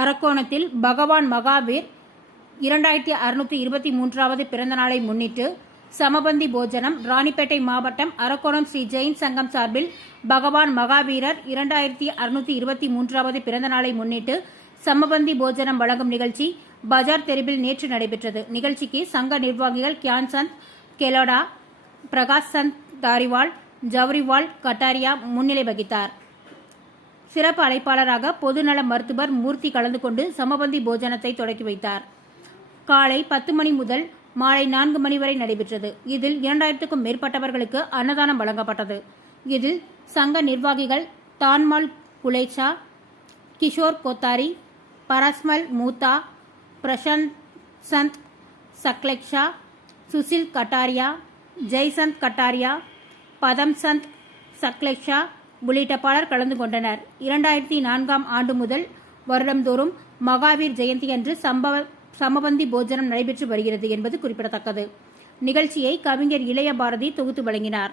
அரக்கோணத்தில் பகவான் மகாவீர் 2623வது பிறந்த நாளை முன்னிட்டு சமபந்தி போஜனம். ராணிப்பேட்டை மாவட்டம் அரக்கோணம் ஸ்ரீ ஜெயின் சங்கம் சார்பில் பகவான் மகாவீரர் 2623வது பிறந்த நாளை முன்னிட்டு சமபந்தி போஜனம் வழங்கும் நிகழ்ச்சி பஜார் தெருவில் நேற்று நடைபெற்றது. நிகழ்ச்சிக்கு சங்க நிர்வாகிகள் கியான்சந்த் கெலோடா, பிரகாஷ் சந்த் தாரிவால், ஜவரிவால் கட்டாரியா முன்னிலை வகித்தார். சிறப்பு அழைப்பாளராக பொதுநல மருத்துவர் மூர்த்தி கலந்து கொண்டு சமபந்தி போஜனத்தை தொடக்கி வைத்தார். காலை 10 மணி முதல் மாலை 4 மணி வரை நடைபெற்றது. இதில் 2000க்கும் மேற்பட்டவர்களுக்கு அன்னதானம் வழங்கப்பட்டது. இதில் சங்க நிர்வாகிகள் தான்மால் குலேச்சா, கிஷோர் கோத்தாரி, பரஸ்மல் மூத்தா, பிரசாந்த் சந்த் சக்லேக்ஷா, சுசில் கட்டாரியா, ஜெய்சந்த் கட்டாரியா, பதம் சந்த் சக்லேக்ஷா உள்ளிட்ட பலர் கலந்து கொண்டனர். 2004ஆம் ஆண்டு முதல் வருடந்தோறும் மகாவீர் ஜெயந்தி அன்று சமபந்தி போஜனம் நடைபெற்று வருகிறது என்பது குறிப்பிடத்தக்கது. நிகழ்ச்சியை கவிஞர் இளைய பாரதி தொகுத்து வழங்கினார்.